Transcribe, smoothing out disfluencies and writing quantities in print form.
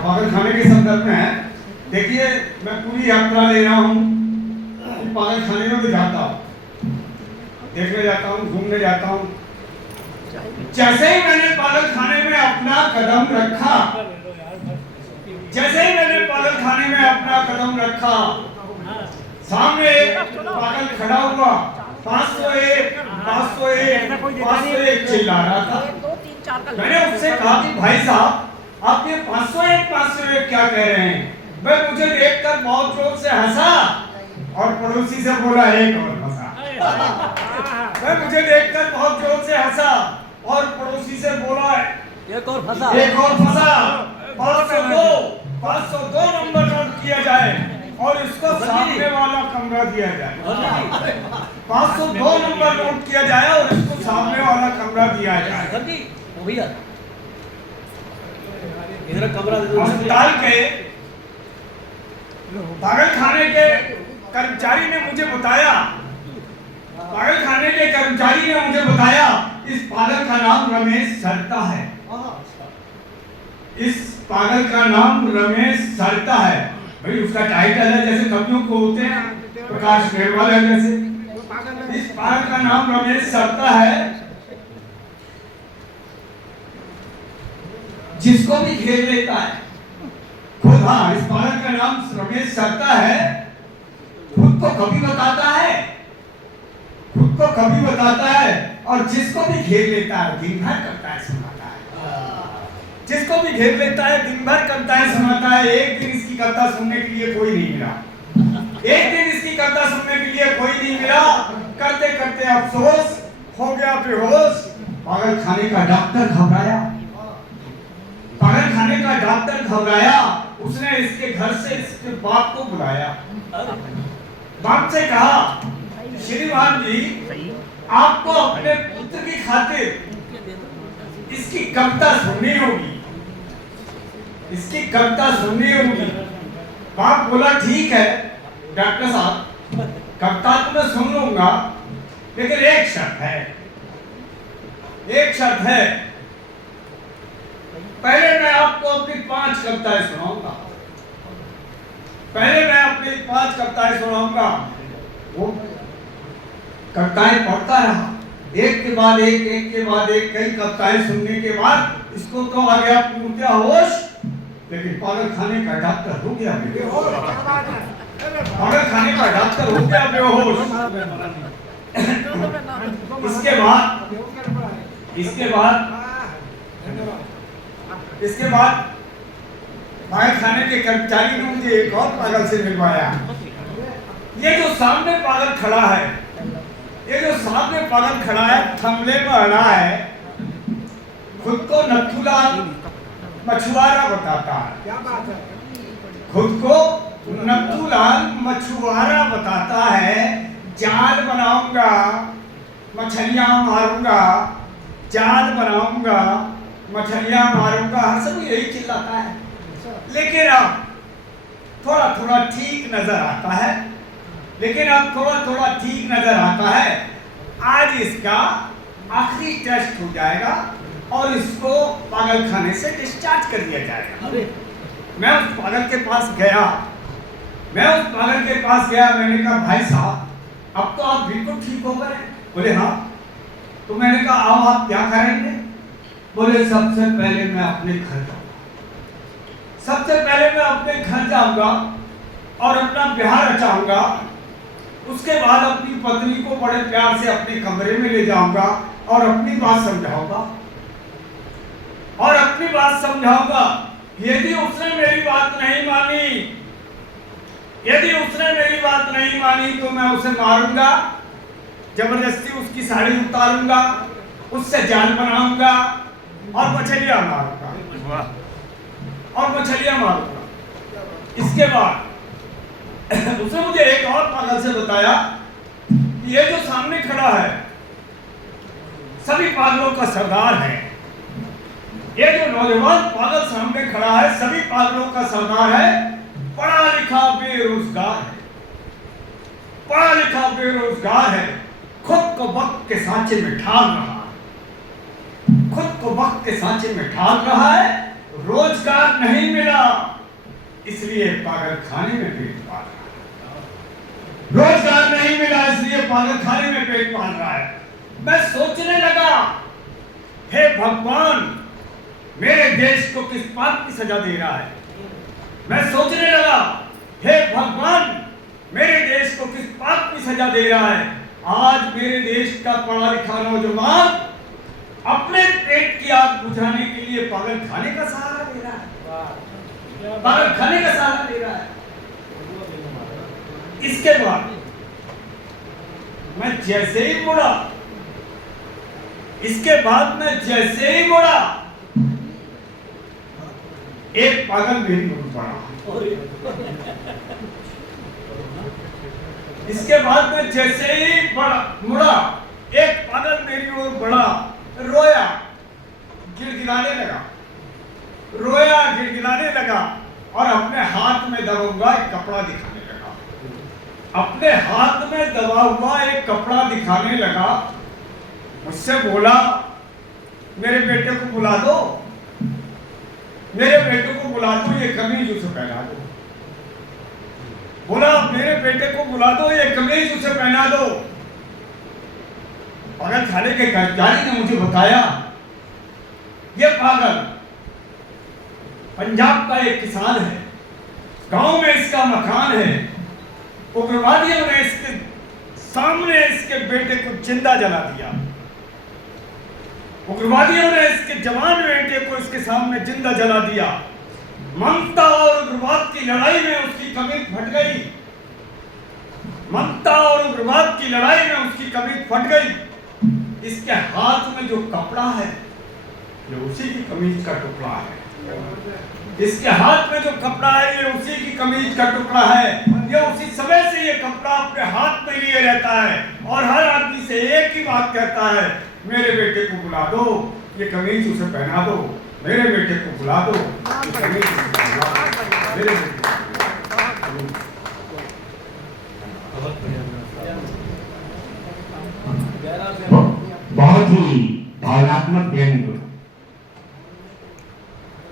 पागल खाने के संदर्भ में है। देखिए मैं पूरी यात्रा ले रहा हूँ, पागल खाने में भी जाता हूँ, देखने जाता हूँ, घूमने जाता हूँ। जैसे ही मैंने पागल खाने में अपना कदम रखा, जैसे ही मैंने पागल खाने में अपना कदम रखा, सामने एक पागल खड़ा हुआ, 501 501 501 चिल्ला रहा था। मैंने उससे कहा कि भाई साहब आप ये 501 501 क्या कह रहे हैं? वह मुझे देखकर बहुत जोर से हंसा और पड़ोसी से बोला एक और फंसा। वह मुझे देखकर बहुत जोर से हंसा और पड़ोसी से बोला एक और फंसा, एक और फंसा। 502 नंबर नोट किया जाए और इसको सामने वाला कमरा दिया जाए। 502 नंबर नोट किया जाए और इसको सामने वाला कमरा दिया जाए। अस्पताल के पागल खाने के कर्मचारी ने मुझे बताया, पागल खाने के कर्मचारी ने मुझे बताया इस पागल का नाम रमेश सरता है। इस पागल का नाम रमेश सरता है। भाई उसका टाइटल है जैसे कवियों को होते हैं, प्रकाश मेहरवाल है जैसे। इस पागल का नाम रमेश सरता है। जिसको भी घेर लेता है खुद, हाँ इस पागल का नाम रमेश सरता है। खुद को कवि बताता है, खुद को कवि बताता है और जिसको भी घेर लेता है दिन भर करता है सुनाता है। जिसको भी घेर लेता है दिन भर करता है सुनाता है। एक दिन इसकी कविता सुनने के लिए कोई नहीं मिला, एक दिन इसकी कविता सुनने के लिए कोई नहीं मिला। करते करते अफसोस हो गया बेहोश। पागल खाने का डॉक्टर घबराया, पागल खाने का डॉक्टर घबराया। उसने इसके घर से इसके बाप को बुलाया, बाप से कहा श्रीमान जी आपको अपने पुत्र की खातिर इसकी कविता सुननी होगी, इसकी कविता सुननी होगी। बाप बोला ठीक है डॉक्टर साहब कविता तो मैं सुन लूंगा, लेकिन एक शर्त है, एक शर्त है। पहले मैं आपको अपनी 5 कविताएं सुनाऊंगा, पहले मैं अपनी 5 कविताएं सुनाऊंगा। वो कविताएं पढ़ता रहा, एक के बाद एक, एक के बाद एक, कई कविताएं सुनने के बाद इसको तो आ गया पूर्णतः होश। लेकिन पागल खाने का डॉक्टर हो गया बेहोश, पागल खाने का डॉक्टर हो गया बेहोश। इसके बाद पागल खाने के कर्मचारी ने मुझे एक और पागल से मिलवाया। ये जो सामने पागल खड़ा है, ये जो सामने पागल खड़ा है, थमले में अड़ा है, खुद को नथुलाल मछुआरा बताता है। क्या बात है? खुद को नथुलाल मछुआरा बताता है। जाल बनाऊंगा, मछलियां मारूंगा, जाल बनाऊंगा, मछलियां मारूंगा, हर सब यही चिल्लाता है। लेकिन अब थोड़ा थोड़ा ठीक नजर आता है, लेकिन अब थोड़ा थोड़ा ठीक नजर आता है। आज इसका आखिरी टेस्ट हो जाएगा और इसको पागल खाने से डिस्चार्ज कर दिया जाएगा। मैं उस पागल के पास गया, मैं उस पागल के पास गया। मैंने कहा भाई साहब अब तो आप बिल्कुल ठीक हो गए। बोले हाँ। तो मैंने कहा आओ आप क्या करेंगे? बोले सबसे पहले मैं अपने घर जाऊंगा, सबसे पहले मैं अपने घर जाऊंगा और अपना ब्याह रचाऊंगा। उसके बाद अपनी पत्नी को बड़े प्यार से अपने कमरे में ले जाऊंगा और अपनी बात समझाऊंगा, और अपनी बात समझाऊंगा। यदि उसने मेरी बात नहीं मानी, यदि उसने मेरी बात नहीं मानी तो मैं उसे मारूंगा, जबरदस्ती उसकी साड़ी उतारूंगा, उससे जाल बनाऊंगा और मछलियां मारूंगा, और मछलियां मारूंगा। इसके बाद उसने मुझे एक और पागल से बताया कि ये जो सामने खड़ा है सभी पागलों का सरदार है। ये जो नौजवान पागल सामने खड़ा है सभी पागलों का सरदार है। पढ़ा लिखा बेरोजगार है, पढ़ा लिखा बेरोजगार है। खुद को वक्त के सांचे में ढाल रहा है, खुद को वक्त के सांचे में ढाल रहा है रोजगार नहीं मिला, इसलिए पागल खाने में पेट पाल रहा है। रोजगार नहीं मिला, इसलिए पागल खाने में पेट पाल रहा है। मैं सोचने लगा, हे भगवान, मेरे देश को किस पाप की सजा दे रहा है। मैं सोचने लगा, हे भगवान, मेरे देश को किस पाप की सजा दे रहा है। आज मेरे देश का पढ़ा लिखा नौजवान अपने पेट की आग बुझाने के लिए पागल खाने का सहारा ले रहा है, पागल खाने का सहारा ले रहा है। इसके बाद मैं जैसे ही मुड़ा, इसके बाद मैं जैसे ही मुड़ा, एक पागल मेरी ओर बढ़ा। इसके बाद मैं जैसे ही मुड़ा, एक पागल मेरी ओर बढ़ा, रोया, गिड़गिड़ाने लगा, रोया, गिड़गिड़ाने लगा और अपने हाथ में दबा हुआ एक कपड़ा दिखाने लगा। अपने हाथ में दबा हुआ एक कपड़ा दिखाने लगा। मुझसे बोला, मेरे बेटे को बुला दो, मेरे बेटे को बुला दो, ये कमीज उसे पहना दो। बोला, मेरे बेटे को बुला दो, ये कमीज उसे पहना दो। पागल खाने के कर्मचारी ने मुझे बताया, ये पागल पंजाब का एक किसान है, गांव में इसका मकान है। उग्रवादियों ने इसके सामने इसके बेटे को जिंदा जला दिया। उग्रवादियों ने इसके जवान बेटे को इसके सामने जिंदा जला दिया। ममता और उग्रवाद की लड़ाई में उसकी कमीज फट गई। ममता और उग्रवाद की लड़ाई में उसकी कमीज फट गई। इसके हाथ में जो कपड़ा है, ये उसी की कमीज का टुकड़ा है। इसके हाथ में जो कपड़ा है, ये उसी की कमीज का टुकड़ा है। ये उसी समय से ये कपड़ा अपने हाथ में लिए रहता है और हर आदमी से एक ही बात कहता है, मेरे बेटे को बुला दो, ये कमीज उसे पहना दो, मेरे बेटे को बुला दो, ये कमीज उसे पहना दो, मेरे बेटे को। बहुत ही भावनात्मक व्यंग